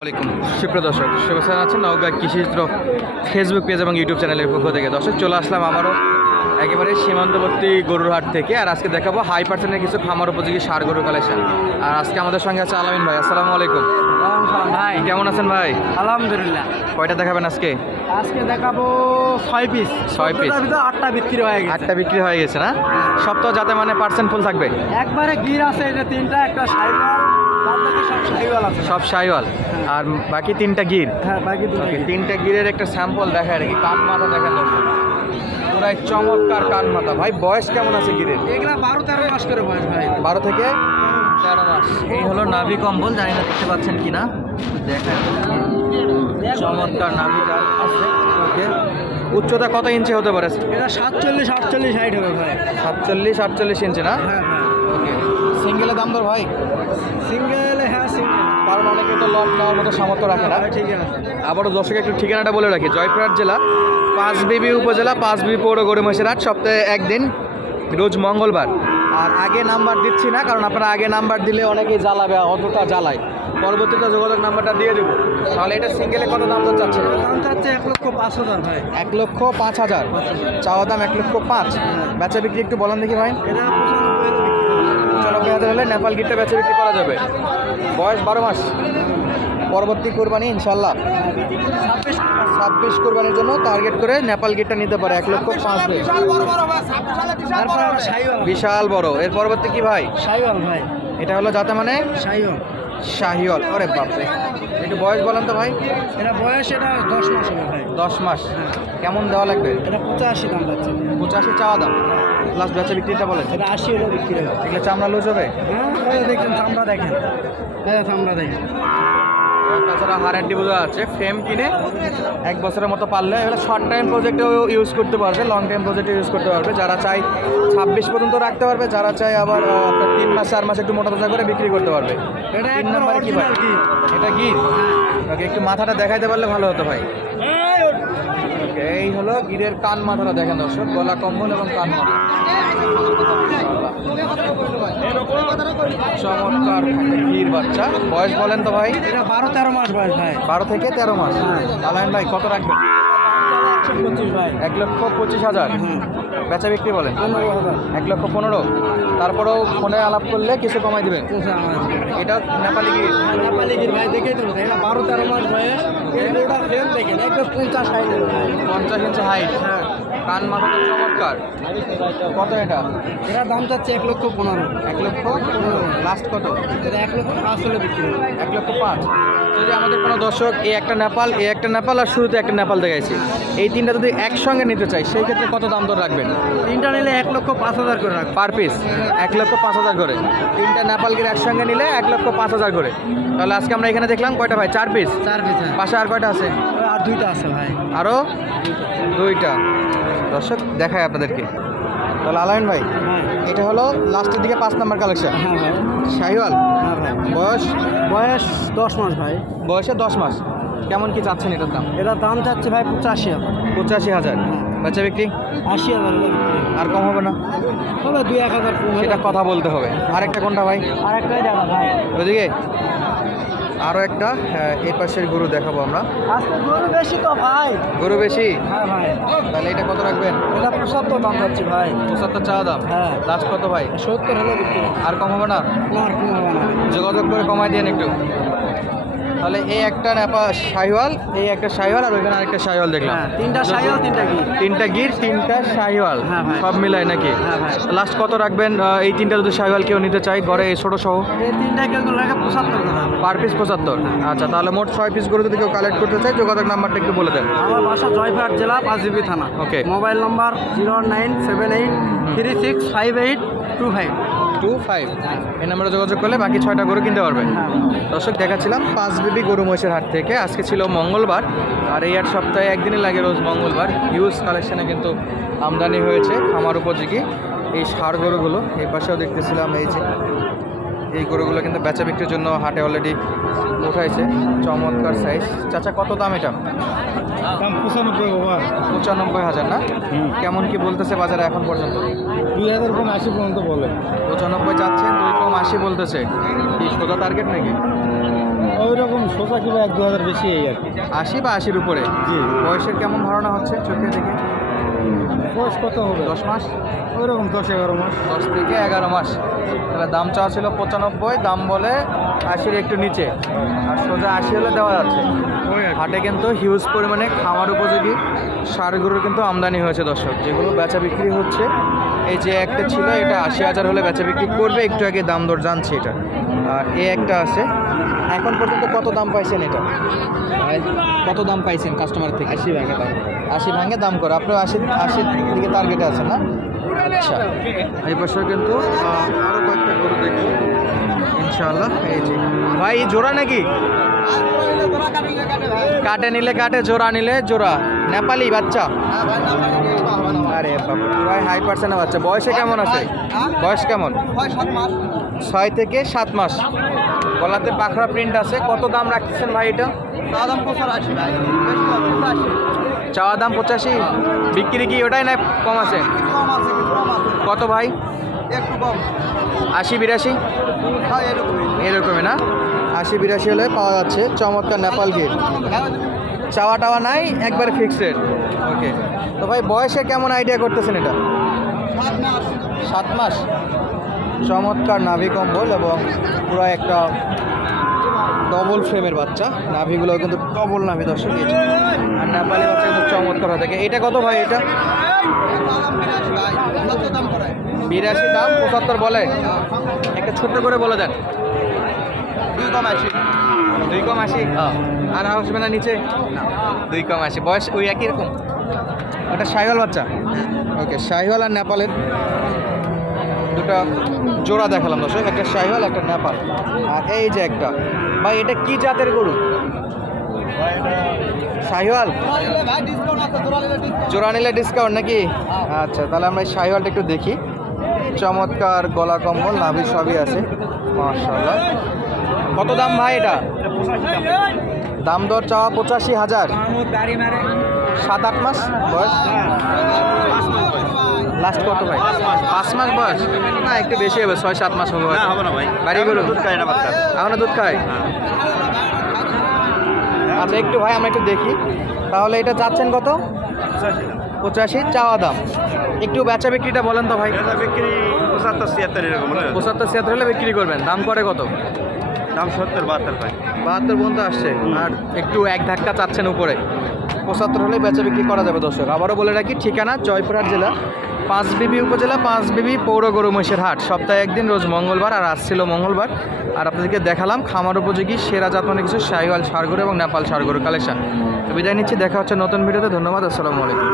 আসসালামাইকুম সুপ্রিয় দর্শক শুভেচ্ছা আছেন নওগাঁ কৃষিচিত্র ফেসবুক পেজ এবং ইউটিউব চ্যানেলের পক্ষ থেকে। দর্শক চলে আসলাম আমারও একেবারে সীমান্তবর্তী গরুর হাট থেকে। আর আজকে দেখাবো হাই পার্সেন্টের কিছু খামার উপযোগী সার গরু কালেকশন আর আজকে আমাদের সঙ্গে আছে আলামিন ভাই। আসসালামু আলাইকুম। ভাই। কেমন আছেন ভাই? আলহামদুলিল্লাহ। কয়টা দেখাবেন আজকে? আজকে দেখাবো ছয় পিস ছয়। ভিতরে আটটা বিক্রি হয়ে গেছে। আটটা বিক্রি হয়ে গেছে না? সপ্তাহ যাতে মানে পার্সেন্ট ফুল থাকবে? একবারে গির আছে এটা তিনটা একটা সাইওয়াল সব সাইওয়াল। আর বাকি তিনটা গির? হ্যাঁ বাকি তিনটা গিরের একটা স্যাম্পল দেখা আর কি কান মাথা দেখেন দর্শক পুরাই চমৎকার কান মাথা ভাই বয়স কেমন আছে গিরের? এগুলা বারো তেরো মাস করে বয়স ভাই। বারো থেকে? তেরো মাস। এই হলো নাভি কম্বল জানি না দেখতে পাচ্ছেন কিনা। দেখেন চমৎকার নাভিটা আছে। ওকে উচ্চতা কত ইঞ্চি হতে পারে? এটা সাতচল্লিশ আটচল্লিশ হাইট হবে ভাই। সাতচল্লিশ আটচল্লিশ ইঞ্চি না? হ্যাঁ ওকে সিঙ্গেলের দাম দর ভাই? হ্যাঁ সিঙ্গেল কারণ অনেকে তো লট নেওয়ার মতো সামর্থ্য রাখে না। ঠিক আছে। আবারও দর্শক একটু ঠিকানাটা বলে রাখি জয়পুরহাট জেলা পাঁচবিবি উপজেলা পাঁচবিবি পৌর গরু মহিষেরহাট সপ্তাহে একদিন রোজ মঙ্গলবার। আর আগে নাম্বার দিচ্ছি না কারণ আপনারা আগে নাম্বার দিলে অনেকেই জ্বালাবে অতটা জ্বালায়। পরবর্তীতে যোগাযোগ নাম্বারটা দিয়ে দেবো। তাহলে এটা সিঙ্গেলে কত দাম তো চাচ্ছেন দাম চাচ্ছে এক লক্ষ পাঁচ হাজার ভাই। এক লক্ষ পাঁচ হাজার। চাওয়া দাম এক লক্ষ পাঁচ। বেচা বিক্রি একটু বলেন দেখি ভাই। পঁচানব্বই হাজার হলে নেপাল গিটটা বেচা বিক্রি করা যাবে। বয়স বারো মাস। পরবর্তী কোরবানি ইনশাল্লাহ ছাব্বিশ কোরবানির জন্য টার্গেট করে নেপাল গেটটা নিতে পারে এক লক্ষ পাঁচ বিশাল বড় এর পরবর্তী কি ভাই? ভাই। এটা হলো যাতে মানে? শাহিওল ওরে বাপরে। একটু বয়স বলেন তো ভাই। এটা বয়স এটা দশ মাস হবে ভাই। দশ মাস। কেমন দেওয়া লাগবে? এটা পঁচাশি দাম যাচ্ছে। পঁচাশি চাওয়া দাম। লাস্ট বেচা বিক্রিটা বলেন। এটা আশি হলে বিক্রি হবে। এগুলো চামড়া লুজ হবে? হ্যাঁ দেখেন চামড়া দেখেন। হ্যাঁ চামড়া দেখেন। তাছাড়া হারেন্টি বোঝা আছে ফ্রেম কিনে এক বছরের মতো পারলে এগুলো শর্ট টাইম প্রজেক্টেও ইউজ করতে পারবে লং টাইম প্রজেক্টে ইউজ করতে পারবে। যারা চাই ছাব্বিশ পর্যন্ত রাখতে পারবে যারা চাই আবার আপনার তিন মাস চার মাস একটু মোটা তাজা করে বিক্রি করতে পারবে। এটা তিন নাম্বারে কি ভাই? এটা কি? একটু মাথাটা দেখাইতে পারলে ভালো হতো ভাই। ওকে এই হলো গিরের কান মাথাটা দেখেন দর্শক গলা কম্বল এবং কান মাথা। চমৎকার গির বাচ্চা। বয়স বলেন তো ভাই? এটা বারো তেরো মাস বয়স ভাই। বারো থেকে তেরো মাস। আলাইন ভাই কত রাখবেন? এক লক্ষ পঁচিশ হাজার। বেচা বিক্রি বলেন? এক লক্ষ পনেরো। তারপরেও ফোনে আলাপ করলে কিছু কমাই দিবেন? এটা নেপালি গির। নেপালি গির ভাই দেখেই তো এটা বারো তেরো মাস বয়স। দেখেন একদম পঞ্চাশ হাইট পঞ্চাশ ইঞ্চি হাইট হ্যাঁ। কান মাথা চমৎকার। কত এটা? এটার দাম চাচ্ছে এক লক্ষ পনেরো। এক লক্ষ পনেরো। লাস্ট কত? এটা এক লক্ষ পাঁচ হলে বিক্রি এক লক্ষ পাঁচ। যদি আমাদের কোনো দর্শক এই একটা নেপাল এই একটা নেপাল আর শুরুতে একটা নেপাল দেখাইছি এই তিনটা যদি একসঙ্গে নিতে চাই সেই ক্ষেত্রে কত দাম দর রাখবেন? তিনটা নিলে এক লক্ষ পাঁচ হাজার করে রাখব। পার পিস এক লক্ষ পাঁচ হাজার করে। তিনটা নেপালগির একসঙ্গে নিলে এক লক্ষ পাঁচ হাজার করে। তাহলে আজকে আমরা এখানে দেখলাম কয়টা ভাই? চার পিস চার পিস পাশে আর কয়টা আছে? আর দুইটা আছে ভাই। আরও দুইটা। দর্শক দেখায় আপনাদেরকে। তাহলে আলাইন ভাই হ্যাঁ। এটা হলো লাস্টের দিকে পাঁচ নাম্বার কালেকশন হ্যাঁ ভাই। শাহিওয়াল হ্যাঁ ভাই। বয়স? বয়স দশ মাস ভাই। বয়সে দশ মাস। কেমন কি চাচ্ছেন এটার দাম? এটার দাম চাচ্ছে ভাই পঁচাশি হাজার। পঁচাশি হাজার। বেচা বিক্রি? আশি হাজার। আর কম হবে না? হবে দুই এক হাজার সেটা কথা বলতে হবে। আরেকটা কোনটা ভাই? আর একটাই দেখা ভাই। ওইদিকে আরও একটা হ্যাঁ, এই পাশের গরু দেখাবো আমরা। গরু বেশি তো ভাই। গরু বেশি? হ্যাঁ ভাই। তাহলে এটা কত রাখবেন? এটা পঁচাত্তর দাম যাচ্ছে ভাই। পঁচাত্তর চা দাম? হ্যাঁ। লাস্ট কত ভাই? সত্তর হলে আর কম হবে না আর কম হবে না। যোগাযোগ করে কমাই দেন একটু। তাহলে এই একটা নেপা শাহিওয়াল এই একটা শাহিওয়াল আর ওইখানে আরেকটা শাহিওয়াল দেখলাম। হ্যাঁ তিনটা সাইকেল তিনটা কি তিনটা গির তিনটা শাহিওয়াল হ্যাঁ সব মিলাই নাকি? হ্যাঁ লাস্ট কত রাখবেন? এই তিনটা যদি শাহিওয়াল কেউ নিতে চাই ঘরে এই ছোটো সহ? এই তিনটা লাগে পঁচাত্তর পার পিস পঁচাত্তর। আচ্ছা তাহলে মোট ছয় পিস গরু যদি কেউ কালেক্ট করতে চাই যোগাযোগ নাম্বারটা একটু বলে দেন। আমার বাসা জয়পুরহাট জেলা পাঁচবিবি থানা। Okay mobile number zero nine seven eight three six five eight two five. Two five এই নাম্বারে যোগাযোগ করলে বাকি ছয়টা গরু কিনতে পারবেন দর্শক, দেখাচ্ছিলাম পাঁচ বিবি গরু মহিষের হাট থেকে। আজকে ছিল মঙ্গলবার, আর এই আট সপ্তাহে একদিনই লাগে রোজ মঙ্গলবার। হিউজ কালেকশানে কিন্তু আমদানি হয়েছে খামার উপযোগী এই সার গরুগুলো। এই পাশেও দেখতেছিলাম এই যে এই গরুগুলো কিন্তু বেচা বিক্রির জন্য হাটে অলরেডি উঠাইছে। চমৎকার সাইজ চাচা কত দাম এটা? দাম পঁচানব্বই বাবা পঁচানব্বই হাজার না? কেমন কি বলতেছে বাজারে এখন পর্যন্ত? দুই হাজার কম আশি পর্যন্ত বলে। পঁচানব্বই যাচ্ছেন দুই কম আশি বলতেছে। কি সোজা টার্গেট নাকি? ওই রকম সোজা কিলো এক দু হাজার বেশি এই আর কি। আশি বা আশির উপরে? জি। বয়সের কেমন ধারণা হচ্ছে চোখে দেখে বয়স কত হবে? দশ মাস। ওই রকম দশ এগারো মাস। দশ থেকে এগারো মাস। তাহলে দাম চাওয়া ছিল পঁচানব্বই দাম বলে আশির একটু নিচে। আর সোজা আশি হলে দেওয়া যাচ্ছে। হাটে কিন্তু হিউজ পরিমাণে খামার উপযোগী। সারগুলোর কিন্তু আমদানি হয়েছে দর্শক। যেগুলো বেচা বিক্রি হচ্ছে এই যে একটা ছিল এটা আশি হাজার হলে বেচা বিক্রি করবে। একটু আগে দাম দর জানছি এটা। আর এ একটা আছে। এখন পর্যন্ত কত দাম পাইছেন এটা? কত দাম পাইছেন কাস্টমার থেকে? আশি ভাঙে দাম আশি ভাঙে দাম করে। আপনার আশি আশির দিকে টার্গেটে আছেন না? আচ্ছা। এই বছর কিন্তু আহ, আরও কয়েকটা গরু দেখি ইনশাআল্লাহ এই যে। ভাই জোড়া নাকি? কাটে নিলে কাটে জোড়া নিলে জোড়া। নেপালি বাচ্চা? আরে বাবা ভাই হাই পার্সেন্টের বাচ্চা। বয়সে কেমন আছে? বয়স কেমন? ছয় থেকে সাত মাস। গলাতে পাখরা প্রিন্ট আছে। কত দাম রাখতেছেন ভাই এটা? চাওয়া দাম পঁচাশি বিক্রি কি ওটাই না কম আছে? কত ভাই? একটু কম। আশি বিরাশি? হ্যাঁ এরকমই। না? আশি বিরাশি হলে পাওয়া যাচ্ছে চমৎকার নেপাল গিয়ে চাওয়া টাওয়া নাই একবার ফিক্সড ওকে তো ভাই বয়সে কেমন আইডিয়া করতেছেন এটা? সাত মাস। সাত মাস? চমৎকার নাভি কম্বল এবং পুরো একটা ডবল ফ্রেমের বাচ্চা। নাভিগুলো কিন্তু ডবল নাভি দর্শক যে। আর নেপালি বাচ্চা কিন্তু চমৎকার হয়ে। থাকে এটা কত ভাই এটা? বিরাশি দাম, পঁচাত্তর বলে। একটা ছোট্ট করে বলে দেন। দুই কম আশি। দুই কম আশি? আর আসবে না নিচে? দুই কম আশি। বয়স ওই একই রকম? ওটা শাহিওয়াল বাচ্চা? ওকে, শাহিওয়াল আর নেপালের দুটো জোড়া দেখালাম দর্শক। একটা শাহিওয়াল, একটা নেপাল। আর এই যে একটা ভাই, এটা কি জাতের গরু? শাহিওয়াল? জোড়া নিলে ডিসকাউন্ট নাকি? আচ্ছা তাহলে আমরা এই শাহিওয়ালটা একটু দেখি। চমৎকার গলা কম্বল, নাভি সবই আছে। মাশাআল্লাহ। কত দাম ভাই এটা? দাম দর চাওয়া পঁচাশি হাজার। সাত আট মাস বয়স? লাস্ট কত ভাই? পাঁচ মাস বয়স? না একটু বেশি হবে ছয় সাত মাস হবে। হবে না ভাই। বাড়ি গরু দুধ খায় না বাচ্চা এখনও দুধ খায়? আচ্ছা একটু ভাই আমরা একটু দেখি। তাহলে এটা চাচ্ছেন কত? পঁচাশি চাওয়া দাম। একটু বেচা বিক্রিটা বলেন তো ভাই। বিক্রি পঁচাত্তর ছিয়াত্তর এরকম পঁচাত্তর ছিয়াত্তর হলে বিক্রি করবেন। দাম করে কত? দাম সত্তর বাহাত্তর পাই বাহাত্তর পর্যন্ত আসছে। আর একটু এক ধাক্কা চাচ্ছেন উপরে। পঁচাত্তর হলে বেচা বিক্রি করা যাবে দর্শক। আবারও বলে রাখি ঠিকানা জয়পুরহাট জেলা পাঁচবিবি উপজেলা পাঁচবিবি পৌর গরু মহিষের হাট। সপ্তাহে একদিন রোজ মঙ্গলবার আর আজ ছিল মঙ্গলবার। আর আপনাদেরকে দেখালাম খামার উপযোগী সেরা জাত মানে কিছু শাহিওয়াল সারগরু এবং নেপাল সারগরু কালেকশন। তো বিদায় নিচ্ছি দেখা হচ্ছে নতুন ভিডিওতে। ধন্যবাদ আসসালামু আলাইকুম।